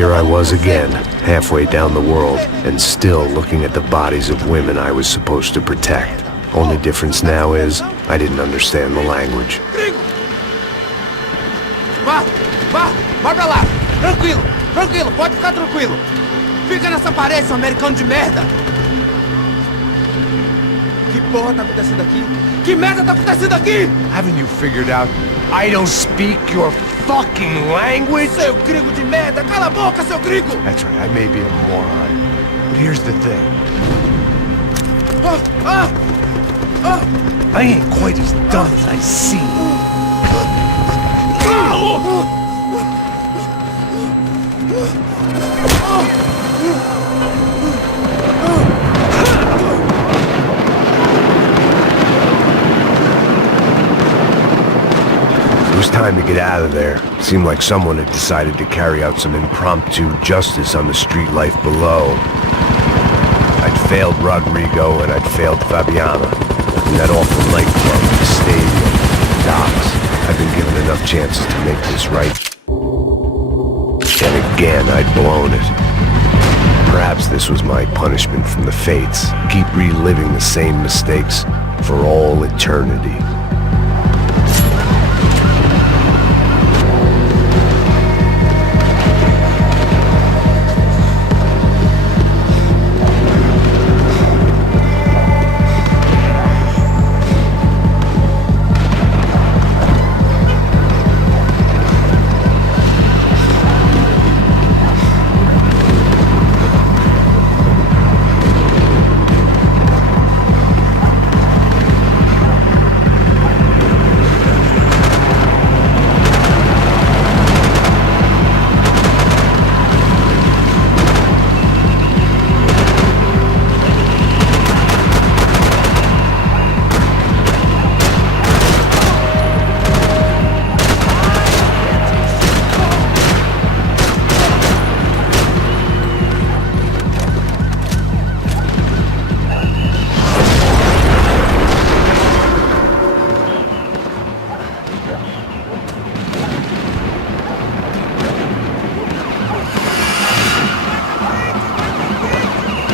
Here I was again, halfway down the world, and still looking at the bodies of women I was supposed to protect. Only difference now is, I didn't understand the language. Vai pra lá! Tranquilo, pode ficar tranquilo! Fica nessa parede, seu americano de merda! Que porra tá acontecendo aqui? Que merda tá acontecendo aqui? Haven't you figured out I don't speak your fucking language? Seu gringo de merda! Cala a boca, seu gringo! That's right, I may be a moron, but here's the thing. I ain't quite as dumb as I seem. It was time to get out of there. It seemed like someone had decided to carry out some impromptu justice on the street life below. I'd failed Rodrigo and I'd failed Fabiana. In that awful nightclub, the stadium, the docks. I've been given enough chances to make this right. And again, I'd blown it. Perhaps this was my punishment from the fates. Keep reliving the same mistakes for all eternity.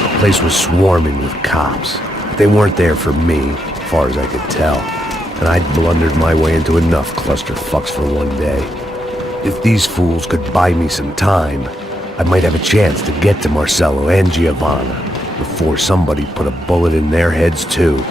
The place was swarming with cops. But they weren't there for me, as far as I could tell. And I'd blundered my way into enough clusterfucks for one day. If these fools could buy me some time, I might have a chance to get to Marcello and Giovanna before somebody put a bullet in their heads too.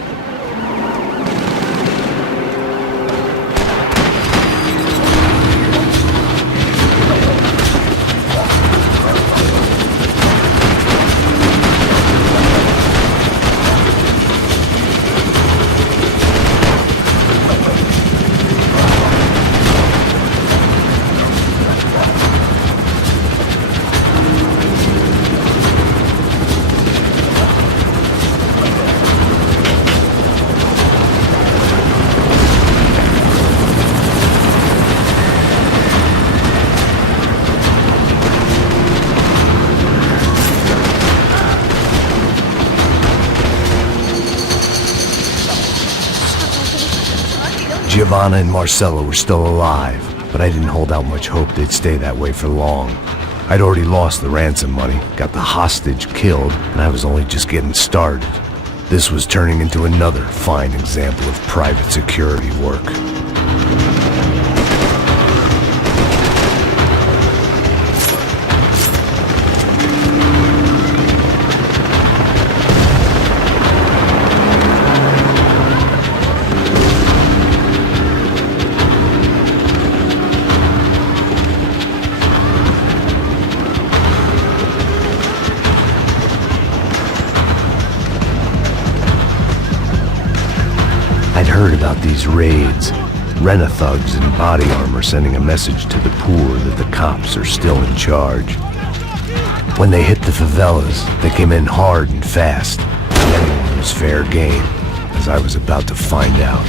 Giovanna and Marcello were still alive, but I didn't hold out much hope they'd stay that way for long. I'd already lost the ransom money, got the hostage killed, and I was only just getting started. This was turning into another fine example of private security work. I'd heard about these raids, rent-a-thugs in body armor sending a message to the poor that the cops are still in charge. When they hit the favelas, they came in hard and fast. Anyone was fair game, as I was about to find out.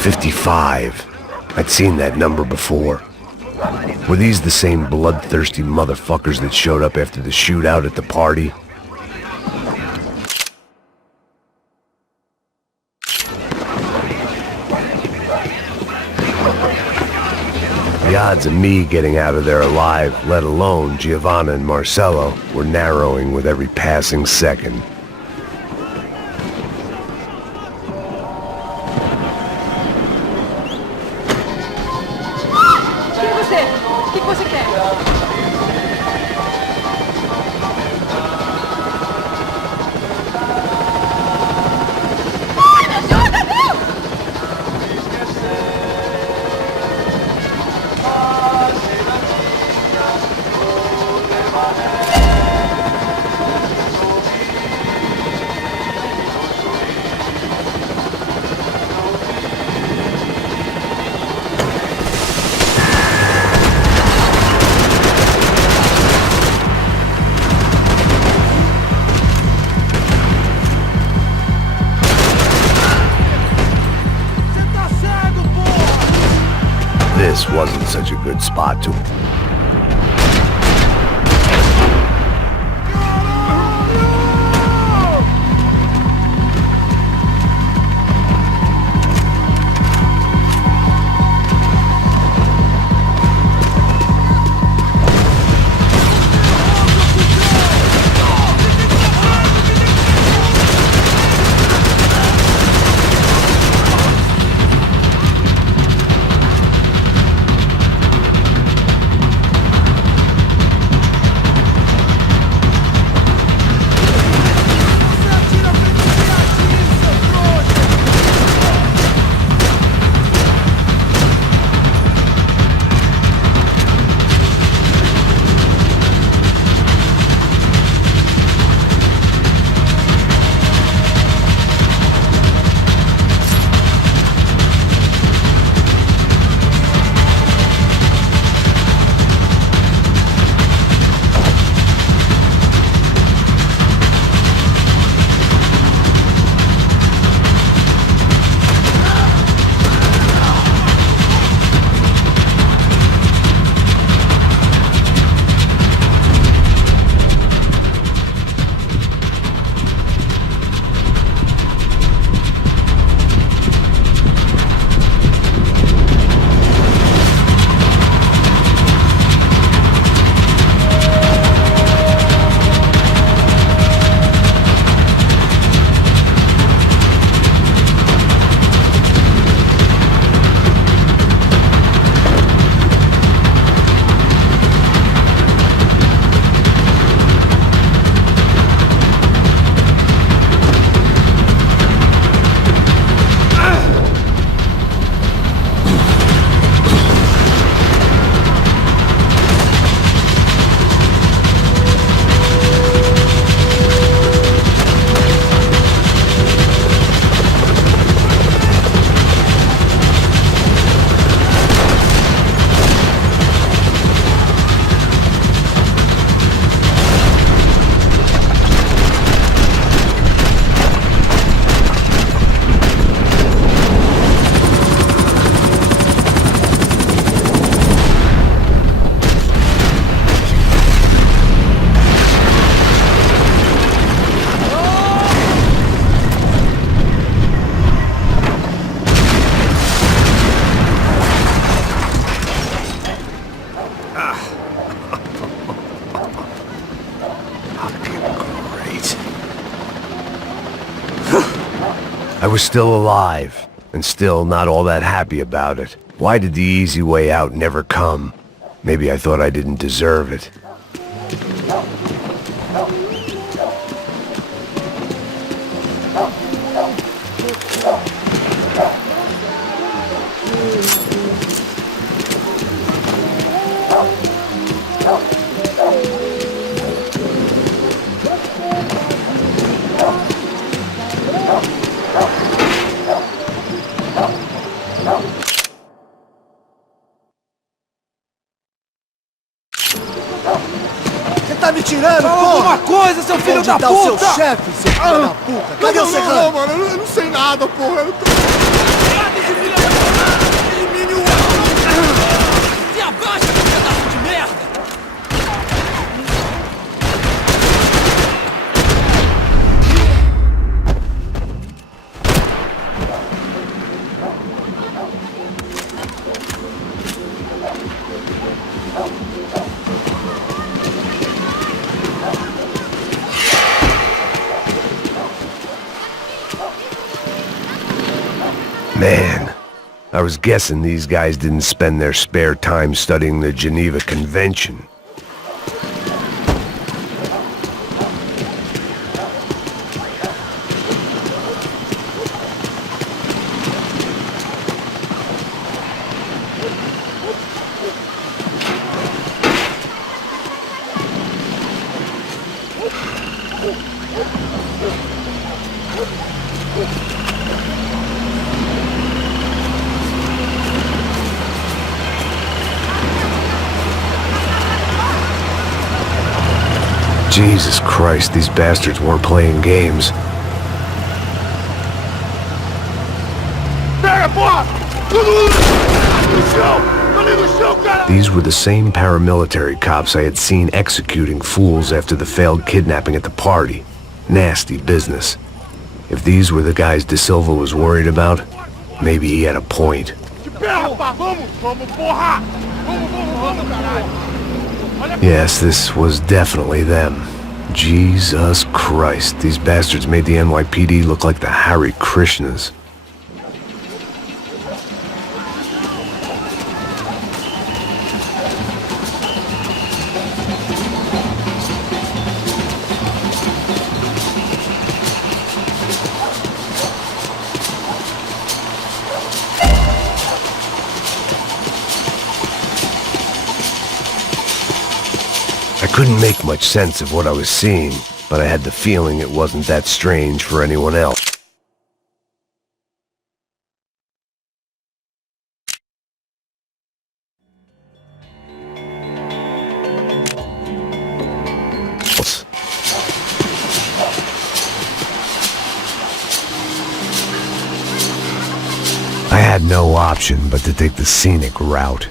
55. I'd seen that number before. Were these the same bloodthirsty motherfuckers that showed up after the shootout at the party? The odds of me getting out of there alive, let alone Giovanna and Marcello, were narrowing with every passing second. O que você quer? Ai, me ajuda, Deus! This wasn't such a good spot to... I was still alive, and still not all that happy about it. Why did the easy way out never come? Maybe I thought I didn't deserve it. Você tá me tirando, porra? Alguma coisa, seu filho da puta! Onde tá o seu chefe, seu filho da puta? Cadê o serrano? Não, mano, eu não sei nada, porra. Eu tô... Man, I was guessing these guys didn't spend their spare time studying the Geneva Convention. Jesus Christ, these bastards weren't playing games. These were the same paramilitary cops I had seen executing fools after the failed kidnapping at the party. Nasty business. If these were the guys De Silva was worried about, maybe he had a point. Yes, this was definitely them. Jesus Christ, these bastards made the NYPD look like the Hare Krishnas. I couldn't make much sense of what I was seeing, but I had the feeling it wasn't that strange for anyone else. I had no option but to take the scenic route.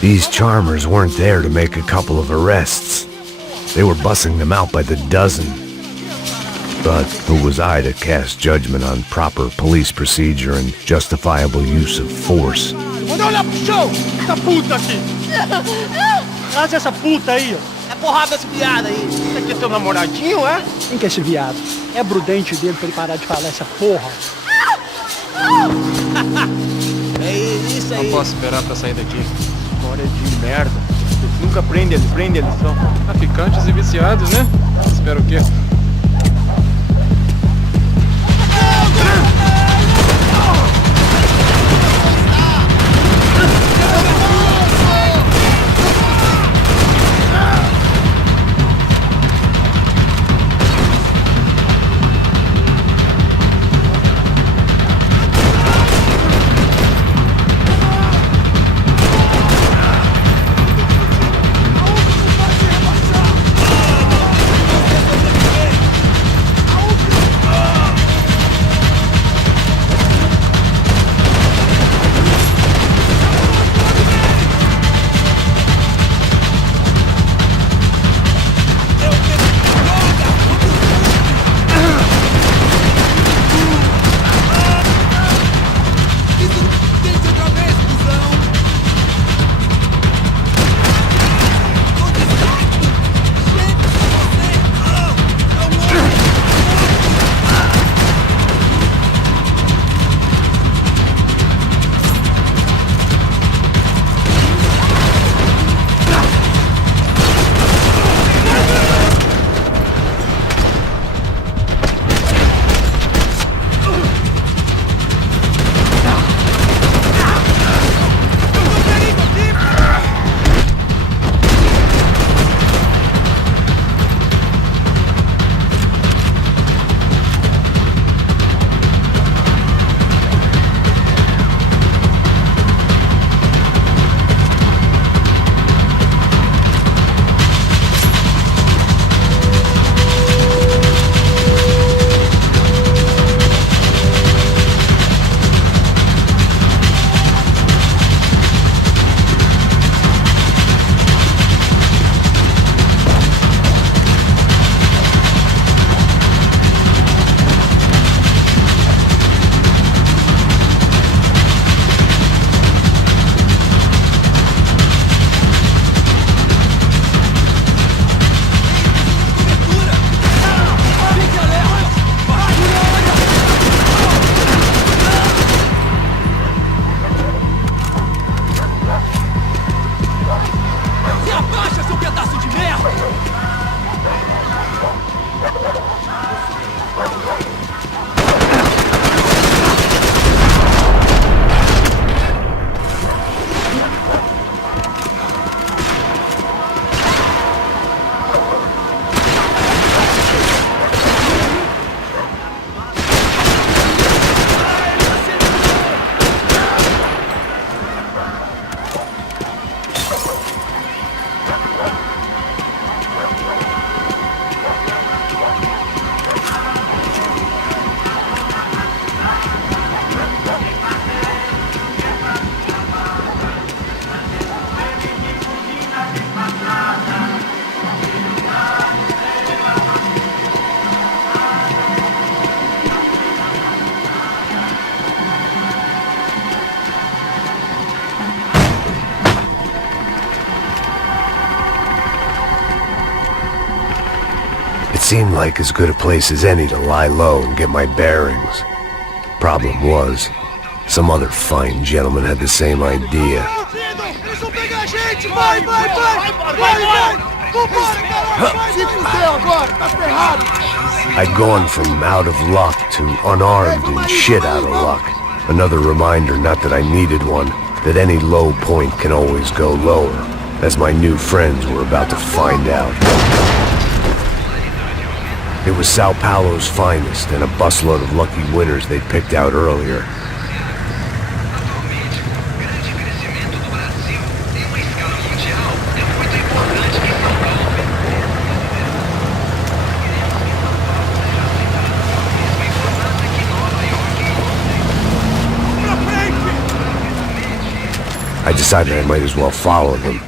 These charmers weren't there to make a couple of arrests. They were bussing them out by the dozen. But who was I to cast judgment on proper police procedure and justifiable use of force? Manda olhar pro chão! Essa puta aqui! Traz essa puta aí, ó! É porrada esse viado aí! Isso aqui é teu namoradinho, é? Quem que é esse viado? Quebra o dente dele pra ele parar de falar essa porra! É isso aí! Não posso esperar pra sair daqui. História de merda! Eles nunca prendem eles são Traficantes e viciados, né? Espero o quê? It seemed like as good a place as any to lie low and get my bearings. Problem was, some other fine gentleman had the same idea. Eles vão pegar a gente! Vai, vai, vai! Vai, vai! Vambora, cara! Se fudeu agora, tá ferrado! I'd gone from out of luck to unarmed and shit out of luck. Another reminder, not that I needed one, that any low point can always go lower, as my new friends were about to find out. It was Sao Paulo's finest and a busload of lucky winners they'd picked out earlier. I decided I might as well follow them.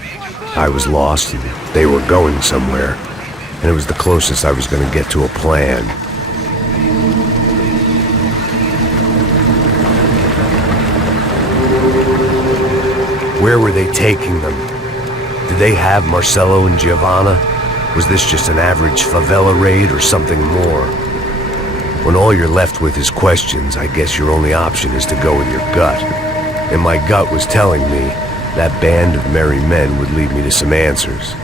I was lost and they were going somewhere, and it was the closest I was going to get to a plan. Where were they taking them? Did they have Marcelo and Giovanna? Was this just an average favela raid or something more? When all you're left with is questions, I guess your only option is to go with your gut. And my gut was telling me that band of merry men would lead me to some answers.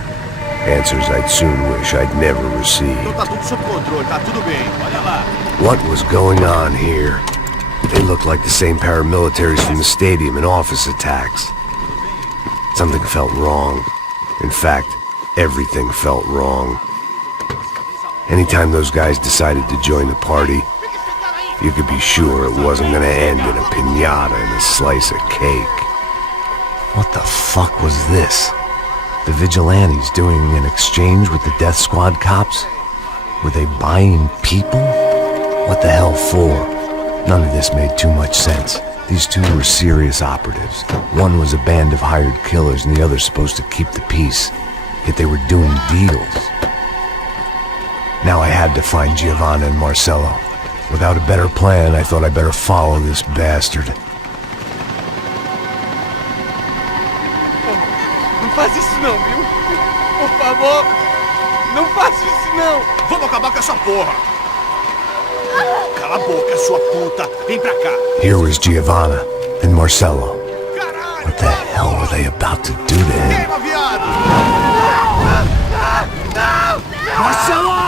Answers I'd soon wish I'd never received. Tá tudo sob controle, tá tudo bem. Olha lá. What was going on here? They looked like the same paramilitaries from the stadium in office attacks. Something felt wrong. In fact, everything felt wrong. Anytime those guys decided to join the party, you could be sure it wasn't gonna end in a piñata and a slice of cake. What the fuck was this? The vigilantes doing an exchange with the death squad cops? Were they buying people? What the hell for? None of this made too much sense. These two were serious operatives. One was a band of hired killers and the other supposed to keep the peace. Yet they were doing deals. Now I had to find Giovanna and Marcelo. Without a better plan, I thought I better follow this bastard. Não faz isso não, viu? Por favor, não faça isso não! Vamos acabar com essa porra! Cala a boca, sua puta! Vem pra cá! Here was Giovanna and Marcelo. Caralho! What the hell were they about to do to him? Queima, viado! Não! Marcelo!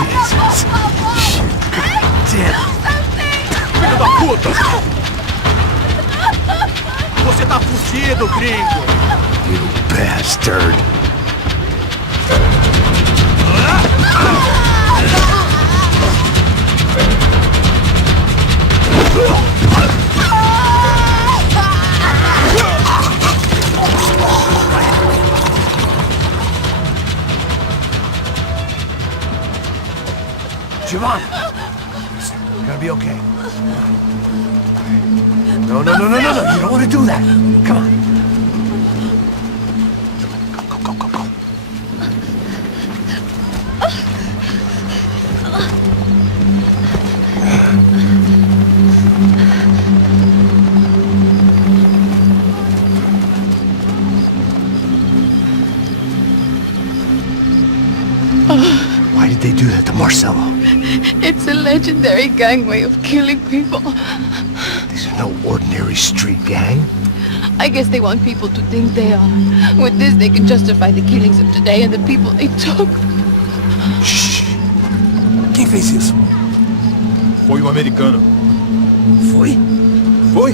Jesus. Shit. Filho da puta! Você tá fugido, gringo! You bastard. Giovanna! You're gonna be okay. No. You don't want to do that. Come on. Go. Why did they do that to Marcelo? It's a legendary gang way of killing people. These are no ordinary street gang. I guess they want people to think they are. With this, they can justify the killings of today and the people they took. Shh. Quem fez isso? Foi americano. Foi? Foi?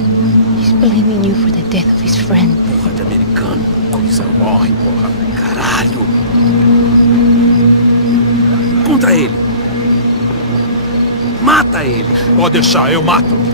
He's blaming you for the death of his friend. Porra de americano. Coisa morre, porra. Caralho. Contra ele. Mata ele. Pode deixar, eu mato.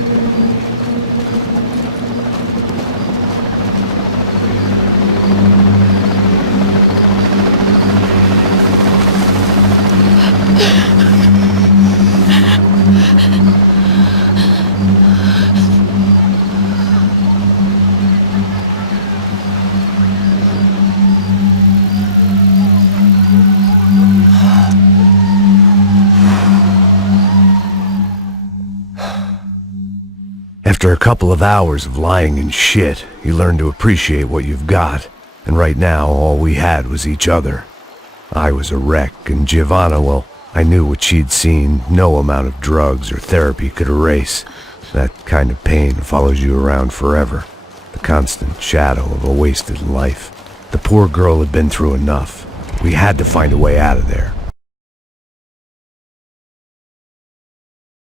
After a couple of hours of lying in shit, you learn to appreciate what you've got. And right now, all we had was each other. I was a wreck, and Giovanna, well, I knew what she'd seen no amount of drugs or therapy could erase. That kind of pain follows you around forever. The constant shadow of a wasted life. The poor girl had been through enough. We had to find a way out of there.